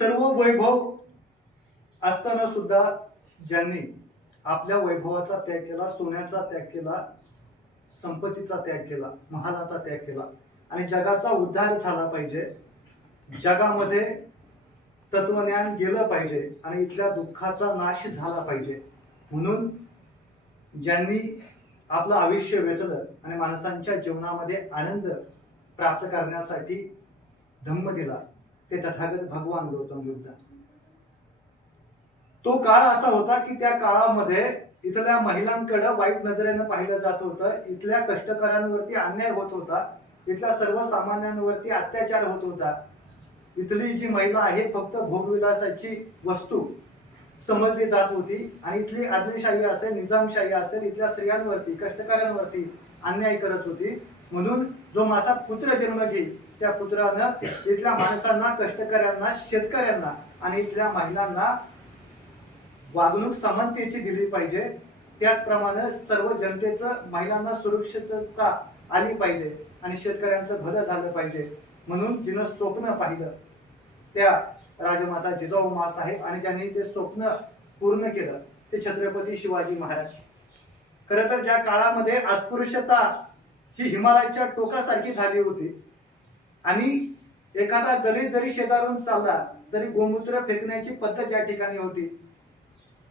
सर्व वैभव असताना सुद्धा ज्यांनी आपल्या वैभवाचा त्याग केला सोन्याचा त्याग केला संपत्तीचा त्याग केला महालाचा त्याग केला आणि जगाचा उद्धार झाला पाहिजे. जगामध्ये तत्वज्ञान गेलं पाहिजे आणि इथल्या दुःखाचा नाश झाला पाहिजे. म्हणून ज्यांनी आपलं आयुष्य वेचलं आणि माणसांच्या जीवनामध्ये आनंद प्राप्त करण्यासाठी धम्म दिला ते तथागत भगवान गौतम बुद्ध. तो काळ असा होता की त्या काळामध्ये इथल्या महिलांकडे वाईट नजरेनं पाहिलं जात होतं. इथल्या कष्टकऱ्यांवरती अन्याय होत होता. इथल्या सर्वसामान्यांवरती अत्याचार होत होता. इथली जी महिला आहे फक्त भोगविलासाची वस्तू समजली जात होती. आणि इथली आदिलशाही असेल निजामशाही असेल इथल्या स्त्रियांवरती कष्टकऱ्यांवरती अन्याय करत होती. म्हणून जो माझा पुत्र जन्म घेईल त्या पुत्रानं इथल्या माणसांना कष्टकऱ्यांना शेतकऱ्यांना आणि इथल्या महिलांना वागणूक समानतेची दिली पाहिजे. त्याचप्रमाणे सर्व जनतेचं महिलांना सुरक्षितता आली पाहिजे आणि शेतकऱ्यांचं भलं झालं पाहिजे. म्हणून जिनं स्वप्न पाहिलं त्या राजमाता जिजाऊ मास साहेब आणि ज्यांनी ते स्वप्न पूर्ण केलं ते छत्रपती शिवाजी महाराज. खरं तर ज्या काळामध्ये अस्पृश्यता ही हिमालयाच्या टोकासारखी झाली होती. आणि एखादा दलित जरी शेजारून चालला तरी गोमूत्र फेकण्याची पद्धत या ठिकाणी होती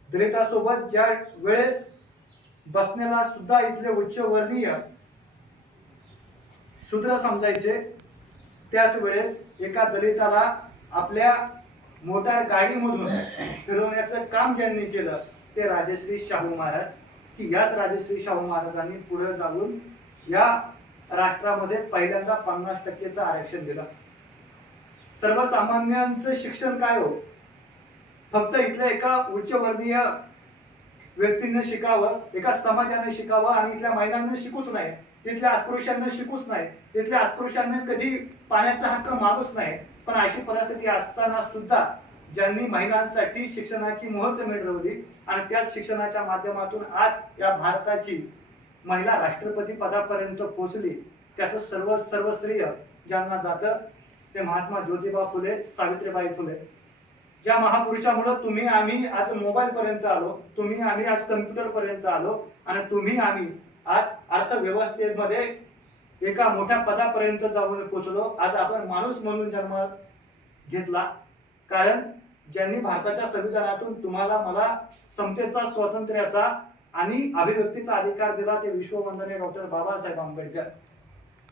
दलितासोबत ज्या वेळेस बसण्याला सुद्धा इथले उच्चवर्णीय शूद्र समजायचे त्याच वेळेस एका दलिताला आपल्या मोटार गाडीमधून फिरवण्याचं काम ज्यांनी केलं ते राजश्री शाहू महाराज. की याच राजश्री शाहू महाराजांनी पुढे जाऊन या राष्ट्रामध्ये पहिल्यांदा पन्नास टक्केचं आरक्षण दिलं. सर्वसामान्यांचं शिक्षण काय हो? फक्त इथल्या एका उच्चवर्णीय व्यक्तीनं शिकावं एका समाजाने शिकावं आणि इथल्या महिलांना शिकूच नाही. तिथल्या अस्पृश्यांना शिकूच नाही. तिथल्या अस्पृश्यांना कधी पाण्याचा हक्क मागूच नाही. पण अशी परिस्थिती असताना सुद्धा ज्यांनी महिलांसाठी शिक्षणाची मुहूर्त मिळवली आणि त्याच शिक्षणाच्या माध्यमातून आज या भारताची महिला राष्ट्रपती पदापर्यंत पोहोचली त्याचं सर्व सर्व श्रेय ज्यांना जातं ते महात्मा ज्योतिबा फुले सावित्रीबाई फुले. ज्या महापुरुषामुळं तुम्ही आम्ही आज मोबाईलपर्यंत आलो तुम्ही आम्ही आज कम्प्युटरपर्यंत आलो आणि तुम्ही आम्ही आज अर्थव्यवस्थेमध्ये एका मोठ्या पदापर्यंत जाऊन पोचलो आज आपण माणूस म्हणून जन्म घेतला. कारण ज्यांनी भारताच्या संविधानातून तुम्हाला मला समतेचा स्वातंत्र्याचा आणि अभिव्यक्तीचा अधिकार दिला ते विश्ववंदने डॉक्टर बाबासाहेब आंबेडकर.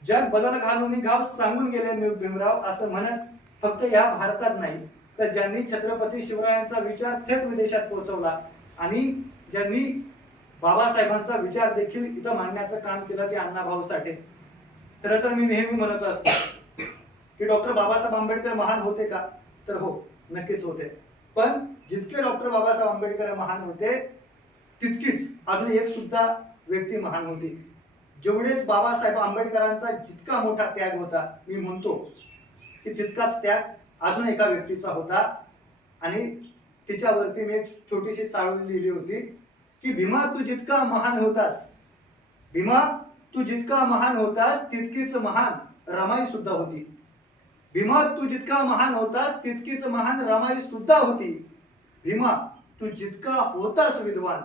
जग बदल घालून गाव सांगून गेले भीमराव असं म्हणत फक्त या भारतात नाही तर ज्यांनी छत्रपती शिवरायांचा विचार थेट विदेशात पोहोचवला आणि ज्यांनी बाबासाहेबांचा विचार देखील इथं मांडण्याचं काम केलं ते अण्णाभाऊ साठे. खरं तर मी नेहमी म्हणत असतो की डॉक्टर बाबासाहेब आंबेडकर महान होते का? तर हो नक्कीच होते. पण जितके डॉक्टर बाबासाहेब आंबेडकर महान होते तितकीच अजून एक सुद्धा व्यक्ती महान होती. जेवढेच बाबासाहेब आंबेडकरांचा जितका मोठा त्याग होता मी म्हणतो की तितकाच त्याग अजून एका व्यक्तीचा होता. आणि तिच्यावरती मी एक छोटीशी चाळवली लिहिली होती की भीमा तू जितका महान होतास भीमा तू जितका महान होतास तितकीच महान रमाई सुद्धा होती. भीमा तू जितका महान होतास तितकीच महान रमाई सुद्धा होती. भीमा तू जितका होतास विद्वान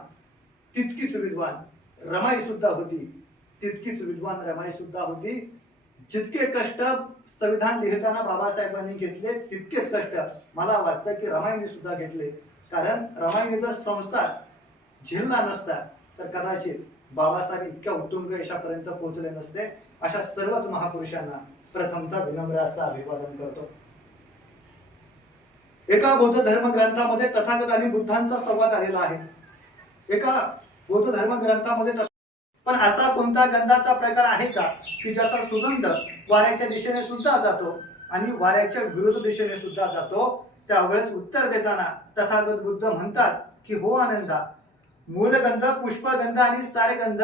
तितकीच विद्वान. रमाई सुद्धा होती. तितकीच विद्वान रमाई सुद्धा होती. जितके कष्ट संविधान लिहिताना बाबासाहेबांनी घेतले तितकेच कष्ट मला वाटतं की रमाईने सुद्धा घेतले. कारण रमाईने जर संस्था झेलला नसता तर कदाचित बाबासाहेब इतक्या उत्तुंग यशापर्यंत पोहोचले नसते. अशा सर्वच महापुरुषांना प्रथमतः विनम्र असं अभिवादन करतो. एका बौद्ध धर्म ग्रंथामध्ये तथागत आणि बुद्धांचा संवाद आलेला आहे. एका बौद्ध धर्म ग्रंथामध्ये पण असा कोणता गंधाचा प्रकार आहे का की ज्याचा सुगंध वाऱ्याच्या दिशेने सुद्धा जातो आणि वाऱ्याच्या विरुद्ध दिशेने सुद्धा जातो? त्यावेळेस उत्तर देताना तथागत बुद्ध म्हणतात की हो आनंदा मूलगंध पुष्पगंध आणि सारेगंध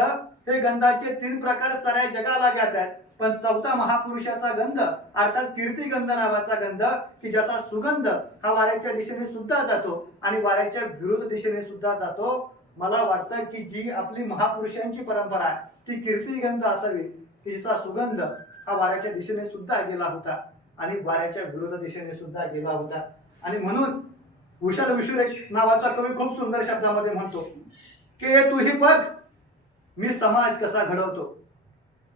हे गंधाचे तीन प्रकार साऱ्या जगाला ज्ञात आहेत. पण चौथा महापुरुषाचा गंध अर्थात कीर्तिगंध नावाचा गंध की ज्याचा सुगंध हा वाऱ्याच्या दिशेने सुद्धा जातो आणि वाऱ्याच्या विरुद्ध दिशेने सुद्धा जातो मला वाटतं की जी आपली महापुरुषांची परंपरा आहे ती कीर्तिगंध असावी तिचा सुगंध हा वाऱ्याच्या दिशेने सुद्धा गेला होता आणि वाऱ्याच्या विरोध दिशेने सुद्धा गेला होता. आणि म्हणून विशाल विशुरे नावाचा कवी खूप सुंदर शब्दामध्ये म्हणतो की "ए तूही बघ मी समाज कसा घडवतो?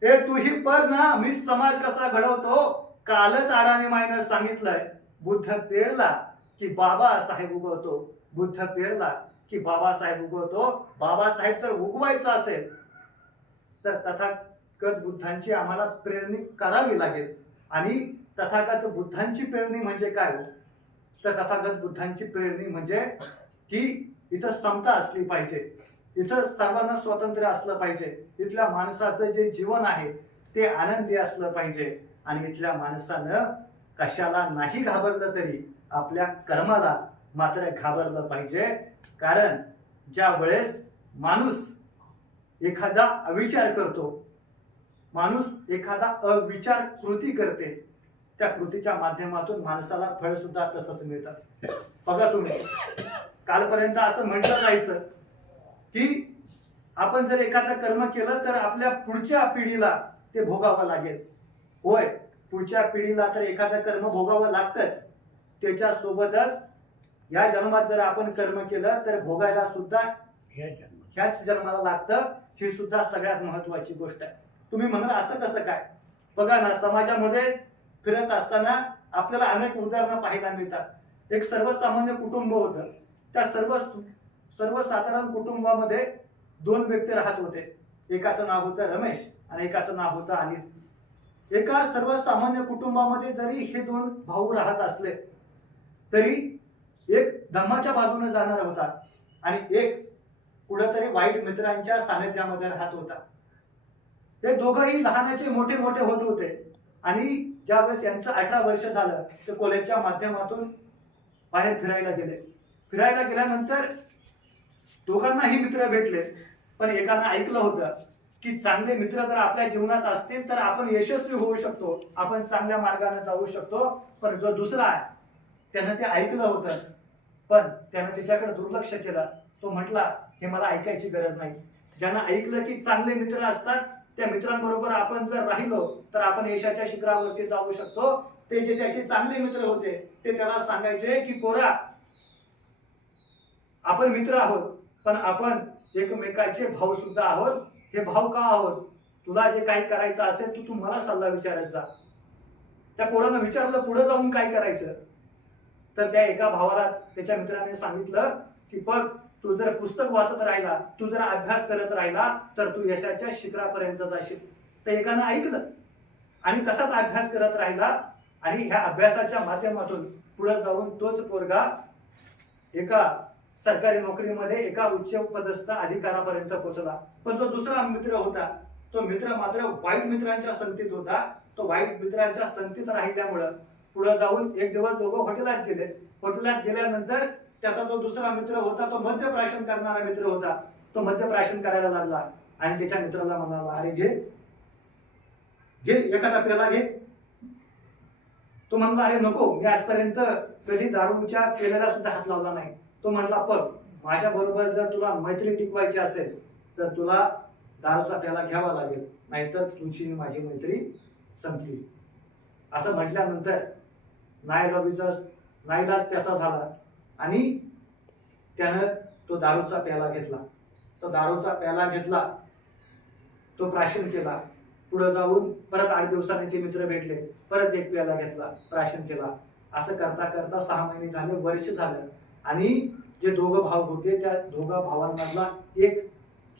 ए तूही बघ ना मी समाज कसा घडवतो? कालच आडाने मायनं सांगितलंय बुद्ध पेरला की बाबा साहेब उगवतो. बुद्ध पेरला की बाबासाहेब उगवतो. बाबासाहेब जर उगवायचं असेल तर तथागत बुद्धांची आम्हाला प्रेरणी करावी लागेल. आणि तथागत बुद्धांची प्रेरणी म्हणजे काय हो? तर तथागत बुद्धांची प्रेरणी म्हणजे की इथं समता असली पाहिजे. इथं सर्वांना स्वातंत्र्य असलं पाहिजे. इथल्या माणसाचं जे जीवन आहे ते आनंदी असलं पाहिजे. आणि इथल्या माणसानं कशाला नाही घाबरलं तरी आपल्या कर्माला मात्र घाबरलं पाहिजे. कारण ज्या वेळेस माणूस एखादा अविचार करतो माणूस एखादा अविचार कृती करते त्या कृतीच्या माध्यमातून माणसाला फळ सुद्धा तसंच मिळतात. बघा तुम्ही कालपर्यंत असं म्हटलं जायचं की आपण जर एखादं कर्म केलं तर आपल्या पुढच्या पिढीला ते भोगावं लागेल. होय पुढच्या पिढीला तर एखादं कर्म भोगावं लागतंच. त्याच्यासोबतच या जन्मात जर आपण कर्म केलं तर भोगायला सुद्धा ह्याच जन्माला लागतं ही सुद्धा सगळ्यात महत्वाची गोष्ट आहे. तुम्ही म्हणाल असं कसं काय? बघा ना समाजामध्ये फिरत असताना आपल्याला अनेक उदाहरणं पाहायला मिळतात. एक सर्वसामान्य कुटुंब होतं. त्या सर्व सर्वसाधारण कुटुंबामध्ये दोन व्यक्ती राहत होते. एकाचं नाव होतं रमेश आणि एकाचं नाव होतं अनिल. एका सर्वसामान्य कुटुंबामध्ये जरी हे दोन भाऊ राहत असले तरी एक धम्माच्या बाजूने जाणारा होता आणि एक कुठंतरी वाईट मित्रांच्या सानिध्यामध्ये राहत होता. ते दोघंही लहानाचे मोठे मोठे होत होते. आणि ज्यावेळेस यांचं अठरा वर्ष झालं ते कॉलेजच्या माध्यमातून बाहेर फिरायला गेले. फिरायला गेल्यानंतर दोघांनाही मित्र भेटले. पण एकानं ऐकलं होतं की चांगले मित्र जर आपल्या जीवनात असतील तर आपण यशस्वी होऊ शकतो. आपण चांगल्या मार्गाने जाऊ शकतो. पण जो दुसरा आहे त्यानं ते ऐकलं होतं. पण त्यानं त्याच्याकडे दुर्लक्ष केलं. तो म्हटला हे मला ऐकायची गरज नाही. ज्यांना ऐकलं की चांगले मित्र असतात त्या मित्रांबरोबर आपण जर राहिलो तर आपण यशाच्या शिखरावरती जाऊ शकतो. ते जे त्याचे चांगले मित्र होते ते त्याला सांगायचे की पोरा आपण मित्र आहोत पण आपण एकमेकाचे भाऊ सुद्धा आहोत. हे भाऊ का आहोत? तुला जे काही करायचं असेल तू तू मला सल्ला विचारत जा. त्या पोरानं विचारलं पुढे जाऊन काय करायचं? तर त्या एका भावाला त्याच्या मित्राने सांगितलं की बघ तू जर पुस्तक वाचत राहिला तू जर अभ्यास करत राहिला तर तू यशाच्या शिखरापर्यंत जाशील. तर एकानं ऐकलं. आणि तसाच अभ्यास करत राहिला आणि ह्या अभ्यासाच्या माध्यमातून पुढे जाऊन तोच पोरगा एका सरकारी नोकरीमध्ये एका उच्च पदस्थ अधिकारापर्यंत पोहोचला. पण जो दुसरा मित्र होता तो मित्र मात्र वाईट मित्रांच्या संतीत होता. तो वाईट मित्रांच्या संतीत राहिल्यामुळं पुढे जाऊन एक दिवस दोघं हॉटेलात गेले. हॉटेलात गेल्यानंतर त्याचा जो दुसरा मित्र होता तो मद्यप्राशन करणारा मित्र होता. तो मद्यप्राशन करायला लागला आणि त्याच्या मित्राला म्हणाला अरे घे. घे एखादा पेला घे. तो म्हणला अरे नको मी आजपर्यंत कधी दारूच्या पेल्याला सुद्धा हात लावला नाही. तो म्हणला बघ माझ्या बरोबर जर तुला मैत्री टिकवायची असेल तर तुला दारूचा प्याला घ्यावा लागेल. नाहीतर तुमची माझी मैत्री संपली. असं म्हटल्यानंतर नायबाबीचा नाईलाज त्याचा झाला. आणि त्यानं तो दारूचा प्याला घेतला. तो दारूचा प्याला घेतला. तो प्राशन केला. पुढं जाऊन परत आठ दिवसांनी ते मित्र भेटले. परत एक प्याला घेतला प्राशन केला. असं करता करता सहा महिने झाले वर्ष झालं. आणि जे दोघं भाव होते त्या दोघा भावांमधला एक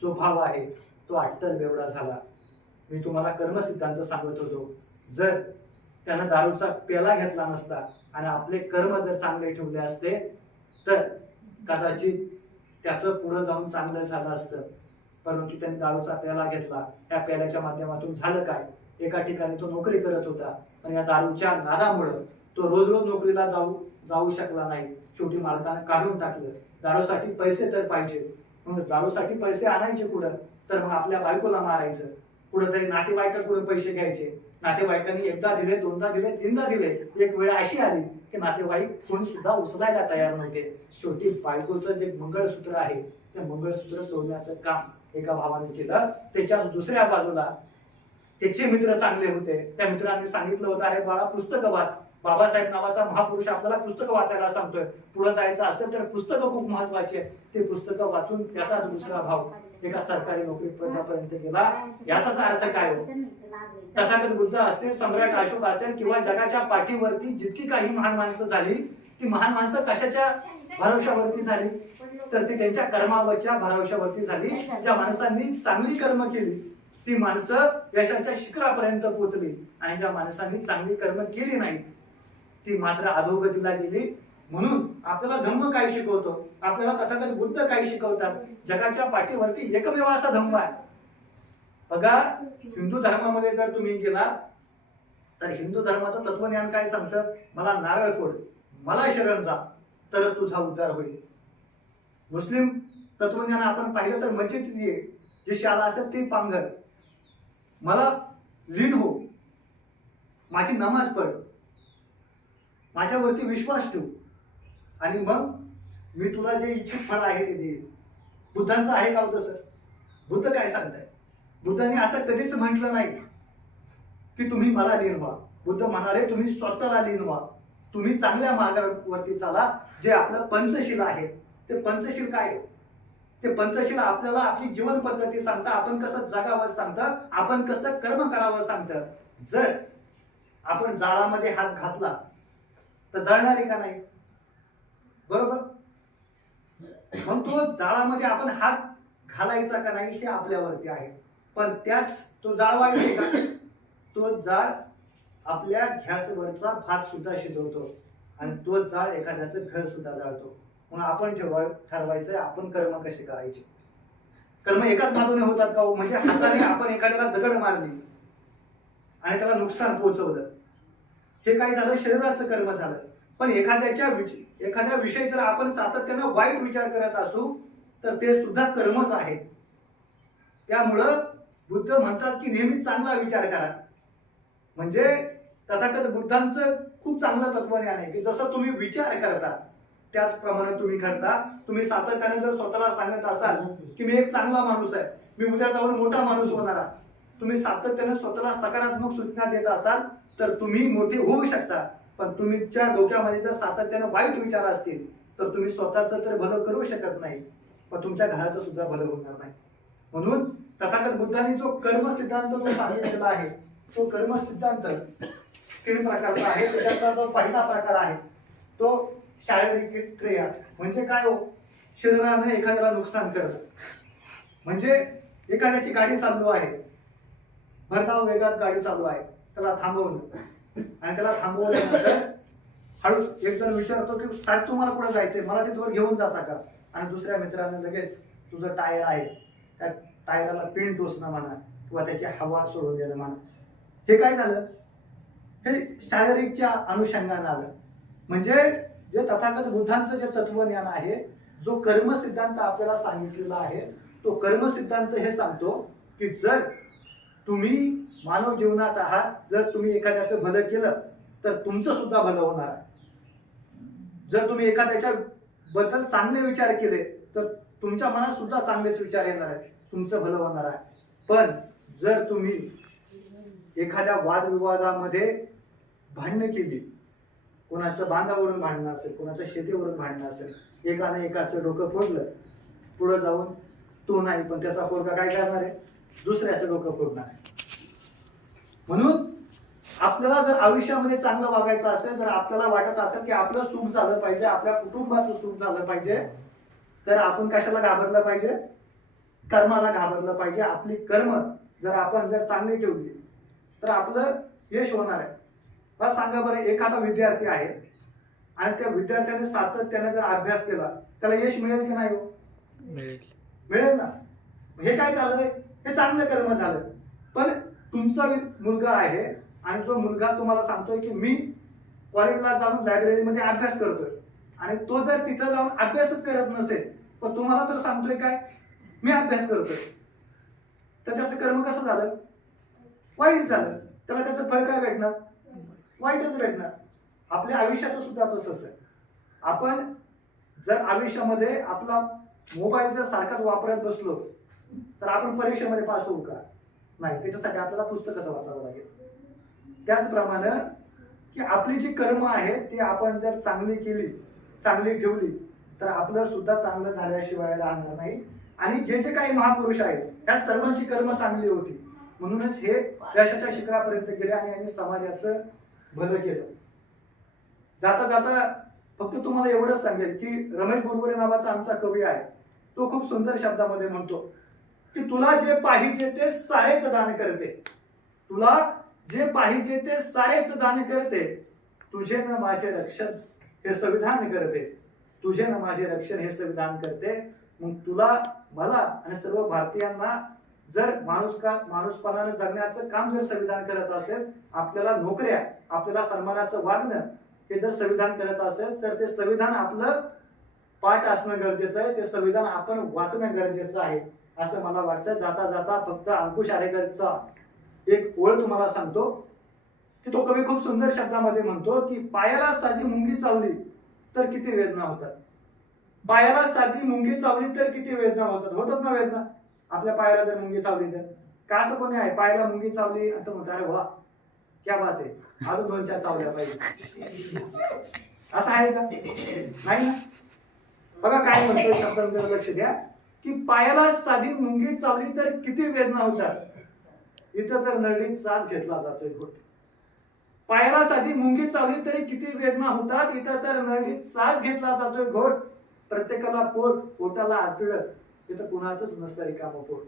जो भाव आहे तो अट्टल बेवडा झाला. मी तुम्हाला कर्मसिद्धांत सांगत होतो. जर त्यानं दारूचा पेला घेतला नसता आणि आपले कर्म जर चांगले ठेवले असते तर कदाचित त्याचं पुढं जाऊन चांगलं झालं असतं. परंतु त्याने दारूचा प्याला घेतला. त्या प्याल्याच्या माध्यमातून झालं काय? एका ठिकाणी तो नोकरी करत होता पण या दारूच्या नादामुळं तो रोज रोज नोकरीला जाऊ जाऊ शकला नाही. शेवटी मालकानं काढून टाकलं. दारूसाठी पैसे तर पाहिजे. मग दारूसाठी पैसे आणायचे कुठं? तर मग आपल्या बायकोला मारायचं. कुठंतरी नातेवाईकाकडून पैसे घ्यायचे. नातेवाईकांनी एकदा दिले दोनदा दिले तीनदा दिले. एक वेळ अशी आली की नातेवाईक कोणी सुद्धा उचलायला तयार नव्हते. शेवटी बायकोचं जे मंगळसूत्र आहे ते मंगळसूत्र तोडण्याचं काम एका भावाने केलं. त्याच्या दुसऱ्या बाजूला त्याचे मित्र चांगले होते. त्या मित्रांनी सांगितलं होतं अरे बाळा पुस्तकं वाच. बाबासाहेब नावाचा महापुरुष आपल्याला पुस्तकं वाचायला सांगतोय. पुढे जायचं असेल तर पुस्तकं खूप महत्वाची आहे ते पुस्तकं वाचून त्याचा दुसरा भाव एका सरकारी नोकरी पदापर्यंत गेला. याचाच अर्थ काय हो? तथागत बुद्ध असतील सम्राट अशोक असेल किंवा जगाच्या पाठीवरती जितकी काही महान माणसं झाली ती महान माणसं कशाच्या भरोशावरती झाली? तर ती त्यांच्या कर्मावरच्या भरोशावरती झाली. ज्या माणसांनी चांगली कर्म केली ती माणसं यशाच्या शिखरापर्यंत पोहोचली. आणि ज्या माणसांनी चांगली कर्म केली नाही ती मात्र अधोगतीला गेली. म्हणून आपल्याला धम्म काय शिकवतो? आपल्याला तथागत बुद्ध काय शिकवतात? जगाच्या पाठीवरती एकमेव असा धम्म आहे. बघा हिंदू धर्मामध्ये जर तुम्ही गेलात तर हिंदू धर्माचं तत्वज्ञान काय सांगतं? मला नारळ फोड मला शरण जा तरच तुझा उद्धार होईल. मुस्लिम तत्वज्ञान आपण पाहिलं तर मस्जिद ये जे शाळा असतात ते पांघर मला लीन हो. माझी नमाज पड माझ्यावरती विश्वास ठेव. आणि मग मी तुला जे इच्छित फळ आहे ते देईन. बुद्धांचं आहे का होतं तसं बुद्ध काय सांगताय? बुद्धाने असं कधीच म्हटलं नाही की तुम्ही मला लीन व्हा. बुद्ध म्हणाले तुम्ही स्वतःला लीन व्हा. तुम्ही चांगल्या मार्गावरती चाला. जे आपलं पंचशील आहे ते पंचशील काय आहे? ते पंचशील आपल्याला आपली जीवन पद्धती सांगतं आपण कसं जगावं सांगतं आपण कसं कर्म करावं सांगतं. जर आपण जाळामध्ये हात घातला तर जळणार आहे का नाही? बरोबर? मग तो जाळामध्ये आपण हात घालायचा का नाही हे आपल्यावरती आहे. पण त्याच तो जाळवायचा का? तो जाळ आपल्या घ्यासवरचा भात सुद्धा शिजवतो आणि तो जाळ एखाद्याचं घर सुद्धा जाळतो. मग आपण ठेवा ठरवायचं आपण कर्म कसे करायचे? कर्म एकाच बाजूने होतात का हो? म्हणजे हाताने आपण एखाद्याला दगड मारली आणि त्याला नुकसान पोहोचवलं. हे काय झालं? शरीराचं कर्म झालं. पण एखाद्याच्या विच- एखाद्या विषयी जर आपण सातत्यानं वाईट विचार करत असू तर ते सुद्धा कर्मच आहे त्यामुळं बुद्ध म्हणतात की नेहमी चांगला विचार करा. म्हणजे तथागत बुद्धांचं खूप चांगलं तत्वज्ञान आहे की जसं तुम्ही विचार करता त्याचप्रमाणे तुम्ही घडता. तुम्ही सातत्याने जर स्वतःला सांगत असाल की मी एक चांगला माणूस आहे मी उद्या जाऊन मोठा माणूस होणार तुम्ही सातत्याने स्वतःला सकारात्मक सूचना देत असाल तर तुम्ही मोठे होऊ शकता. पण तुमच्या डोक्यामध्ये जर सातत्यानं वाईट विचार असतील तर तुम्ही स्वतःचं तर भलं करू शकत नाही. पण तुमच्या घराचं सुद्धा भलं होणार नाही. म्हणून तथागत बुद्धांनी जो कर्म सिद्धांत जो सांगितलेला आहे तो कर्म सिद्धांत तीन प्रकारचा आहे त्याच्यातला जो पहिला प्रकार आहे तो शारीरिक क्रिया. म्हणजे काय हो? शरीराने एखाद्याला नुकसान करत म्हणजे एखाद्याची गाडी चालू आहे. भरधाव वेगात गाडी चालू आहे. त्याला थांबवलं. आणि त्याला थांबवल्यानंतर हळूच एक जण विचारतो की साहेब तुम्हाला कुठे जायचंय? मला तिथवर घेऊन जाता का? आणि दुसऱ्या मित्राने लगेच तुझं टायर आहे. त्या टायराला पिन टोचणं म्हणा किंवा त्याची हवा सोडून देणं म्हणा. हे काय झालं? हे शारीरिकच्या अनुषंगानं आलं. म्हणजे जे तथागत बुद्धांचं जे तत्वज्ञान आहे जो कर्म सिद्धांत आपल्याला सांगितलेला आहे तो कर्म सिद्धांत हे सांगतो की जर तुम्ही मानव जीवनात आहात जर तुम्ही एखाद्याचं भलं केलं तर तुमचं सुद्धा भलं होणार आहे. जर तुम्ही एखाद्याच्या बद्दल चांगले विचार केले तर तुमच्या मनात सुद्धा चांगलेच विचार येणार आहेत. तुमचं भलं होणार आहे. पण जर तुम्ही एखाद्या वादविवादामध्ये भांडणं केली कोणाचं बांधावरून भांडणं असेल कोणाचं शेतीवरून भांडणं असेल एकाने एकाचं डोकं फोडलं पुढं जाऊन तो नाही पण त्याचा पोरगा काय करणार आहे? दुसऱ्याचं डोकं फोडणार आहे. म्हणून आपल्याला जर आयुष्यामध्ये चांगलं वागायचं असेल जर आपल्याला वाटत असेल की आपलं सुख झालं पाहिजे आपल्या कुटुंबाचं सुख झालं पाहिजे तर आपण कशाला घाबरलं पाहिजे? कर्माला घाबरलं पाहिजे. आपली कर्म जर आपण जर चांगली ठेवली तर आपलं यश होणार आहे. मला सांगा बरं एखादा विद्यार्थी आहे आणि त्या विद्यार्थ्याने सातत्याने जर अभ्यास केला त्याला यश मिळेल की नाही हो? मिळेल. मिळेल ना? हे काय झालंय? हे चांगलं कर्म झालं. पण तुमचा मी मुलगा आहे आणि जो मुलगा तुम्हाला सांगतोय की मी कॉलेजला जाऊन लायब्ररीमध्ये अभ्यास करतोय. आणि तो जर तिथं जाऊन अभ्यासच करत नसेल पण तुम्हाला तर सांगतोय काय? मी अभ्यास करतोय. तर त्याचं कर्म कसं झालं? वाईट झालं. त्याला त्याचं फळ काय भेटणार? वाईटच भेटणार. आपल्या आयुष्याचं सुद्धा तसंच आहे. आपण जर आयुष्यामध्ये आपला मोबाईल जर सारखाच वापरत बसलो तर आपण परीक्षेमध्ये पास होऊ का? नाही त्याच्यासाठी आपल्याला पुस्तकाचं वाचावं लागेल. त्याचप्रमाणे की आपली जी कर्म आहे ती आपण जर चांगली केली चांगली ठेवली तर आपलं सुद्धा चांगलं झाल्याशिवाय राहणार नाही. आणि जे जे काही महापुरुष आहेत त्या सर्वांची कर्म चांगली होती. म्हणूनच हे यशाच्या शिखरापर्यंत गेले आणि यांनी समाजाचं भलं केलं. जाता जाता फक्त तुम्हाला एवढंच सांगेल की रमेश बोरवरे नावाचा आमचा कवी आहे. तो खूप सुंदर शब्दामध्ये म्हणतो की तुला जे पाहिजे ते सारेच दान करते. तुला जे पाहिजे ते सारेच दान करते. तुझे न माझे रक्षण हे संविधान करते. तुझे न माझे रक्षण हे संविधान करते. मग तुला मला आणि सर्व भारतीयांना जर माणूस का माणूसपणानं जगण्याचं काम जर संविधान करत असेल आपल्याला नोकऱ्या आपल्याला सन्मानाचं वागणं हे जर संविधान करत असेल तर ते संविधान आपलं पाठ असणं गरजेचं आहे. ते संविधान आपण वाचणं गरजेचं आहे असं मला वाटतं. जाता जाता फक्त अंकुश आरेकरचा एक ओळ तुम्हाला सांगतो. की तो कवी खूप सुंदर शब्दामध्ये म्हणतो की पायाला साधी मुंगी चावली तर किती वेदना होतात. पायाला साधी मुंगी चावली तर किती वेदना होतात. होतात ना वेदना? आपल्या पायाला जर मुंगी चावली तर. का असं कोणी आहे? पायाला मुंगी चावली. आता म्हणतो अरे वा क्या बात आहे. अजून दोन चार चावल्या पाहिजे. असं आहे का? नाही ना? बघा काय म्हणतोय शब्दांकडे लक्ष द्या. की पायाला साधी मुंगी चावली तर किती वेदना होतात? इथं तर नरडीत साज घेतला जातोय घोट. पायाला साधी मुंगी चावली तरी किती वेदना होतात? इथं तर नरडीत साज घेतला जातोय घोट. प्रत्येकाला पोट पोटाला आतुळ इथं कुणाचंच नसतं रिकामं पोट.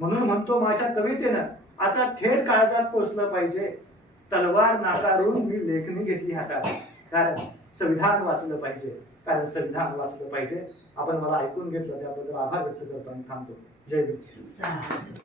म्हणून म्हणतो माझ्या कवितेनं आता थेट काळजात पोचलं पाहिजे. तलवार नाकारून मी लेखणी घेतली हातात. कारण संविधान वाचलं पाहिजे. कारण संविधान वाचलं पाहिजे. आपण मला ऐकून घेतलं त्याबद्दल आभार व्यक्त करतो आणि थांबतो. जय भीम.